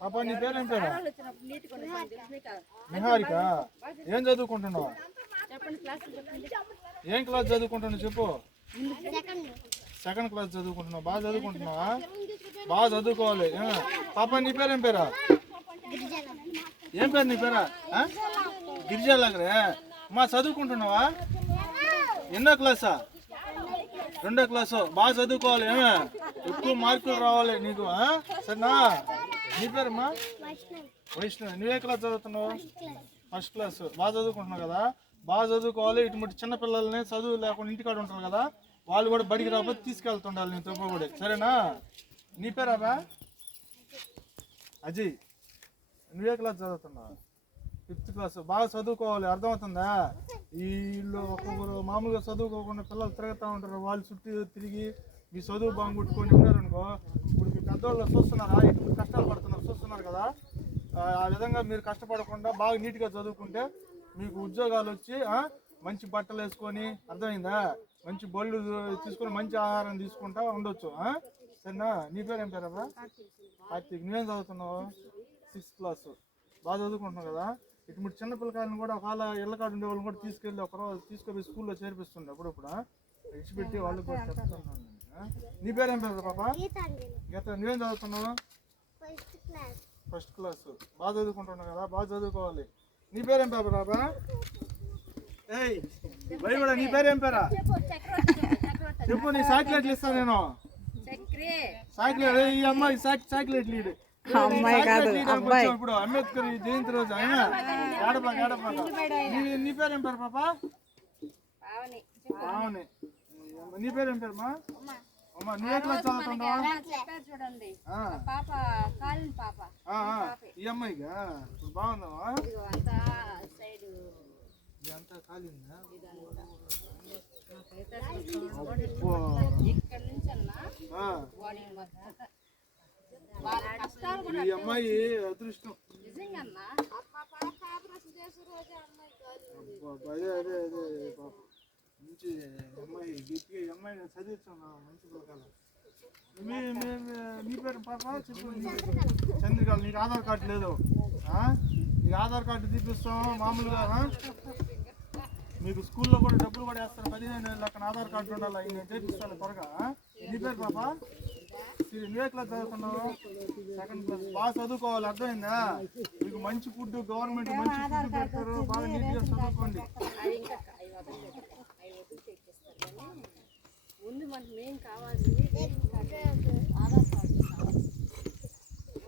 పాప నీ పేరేం పేరా? నిహారిక. ఏం చదువుకుంటున్నావు? ఏం క్లాస్ చదువుకుంటున్నావు చెప్పు. సెకండ్ క్లాస్ చదువుకుంటున్నావు. బాగా చదువుకుంటున్నావా? బాగా చదువుకోవాలి. పాప నీ పేరేం పేరా? ఏం పేరు నీ పేరా? గిరిజాలగరే. మా చదువుకుంటున్నావా? ఎన్నో క్లాసా? 2వ క్లాసు. బాగా చదువుకోవాలి. ఎక్కువ మార్కులు రావాలి నీకు. సరేనా? నీ పేరమ్మా? వైష్ణవి. నువ్వే క్లాస్ చదువుతున్నావు? First class. బాగా చదువుకుంటున్నావు కదా? బాగా చదువుకోవాలి. ఇటువంటి చిన్నపిల్లల్ని చదువు లేకుండా ఇంటికాడ ఉంటారు కదా, వాళ్ళు కూడా బడికి రాకపోతే తీసుకెళ్తుండాలి నేను తప్పబడి. సరేనా? నీ పేరాబా? అజయ్. నువ్వే క్లాస్ చదువుతున్నావు? 5th class. బాగా చదువుకోవాలి. అర్థమవుతుందా? వీళ్ళు ఒక్కొక్కరు మామూలుగా చదువుకోకుండా పిల్లలు తిరుగుతూ ఉంటారు. వాళ్ళు చుట్టూ తిరిగి మీ చదువు బాగుంటుకొని ఉన్నారనుకో, ఇప్పుడు మీ పెద్దవాళ్ళు చూస్తున్నారా, ఇటు కష్టాలు పడుతున్నారు చూస్తున్నారు కదా, ఆ విధంగా మీరు కష్టపడకుండా బాగా నీట్గా చదువుకుంటే మీకు ఉద్యోగాలు వచ్చి మంచి బట్టలు వేసుకొని, అర్థమైందా, మంచి బళ్ళు తీసుకొని మంచి ఆహారం తీసుకుంటా ఉండొచ్చు. సరేనా? నీ పేరు ఏం పేరబ్బా? కార్తీక్. నువ్వేం చదువుతున్నావు? 6th class. బాగా చదువుకుంటున్నావు కదా? ఇటువంటి చిన్న పిల్లకాయలను కూడా ఒకవేళ ఇళ్ళకాడు ఉండే వాళ్ళని కూడా తీసుకెళ్ళి ఒకరోజు తీసుకొని స్కూల్లో చేర్పిస్తుండే అప్పుడప్పుడు విడిచిపెట్టి వాళ్ళకి కూడా చెప్తున్నాను. నీ పేరు ఏం పేరు పాప? గీత. నువ్వేం చదువుతున్నావు? First class. బాగా చదువుకుంటున్నావు కదా? బాగా చదువుకోవాలి. నీ పేరేం పేరు బాబా? ఏయ్ భయ కూడా. నీ పేరేం పేరా? చెప్పు. నీ చాక్లెట్లు ఇస్తాను నేను. చాక్లెట్. ఈ అమ్మాయి చాక్లెట్లు ఇడు. ఇప్పుడు అంబేద్కర్ జయంతి రోజు నీ పేరేం పేరు పాప? పావని. నీ పేరేం పేరుమా? అమ్మా. నువ్వే క్లాస్ చదువుతున్నావు? ఈ అమ్మాయిగా బాగుందమ్మా. ఇదంతా కాలిందా? ఈ అమ్మాయి అదృష్టం. అదే అదే అదే పాప. మంచి అమ్మాయి. గట్టిగా ఈ అమ్మాయి చదివించాను మంచి పిల్లకాయలు. నీ పేరు పాప చెప్పు. చంద్రిక. నీకు ఆధార్ కార్డు లేదు? నీకు ఆధార్ కార్డు తీపిస్తాం మామూలుగా. మీకు స్కూల్లో కూడా డబ్బులు కూడా వేస్తారు. 15,000 అక్కడ ఆధార్ కార్డు ఉండాలి. నేను చేపిస్తాను త్వరగా. నీ పేరు పాప? నువ్వే క్లాస్ చదువుతున్నావు? 2nd class. బాగా చదువుకోవాలి. అర్థమైందా? మీకు మంచి ఫుడ్ గవర్నమెంట్ మంచి ఫుడ్ పెడతారు. బాగా నీట్గా చదువుకోండి. ముందు మనకి ఏం కావాల్సింది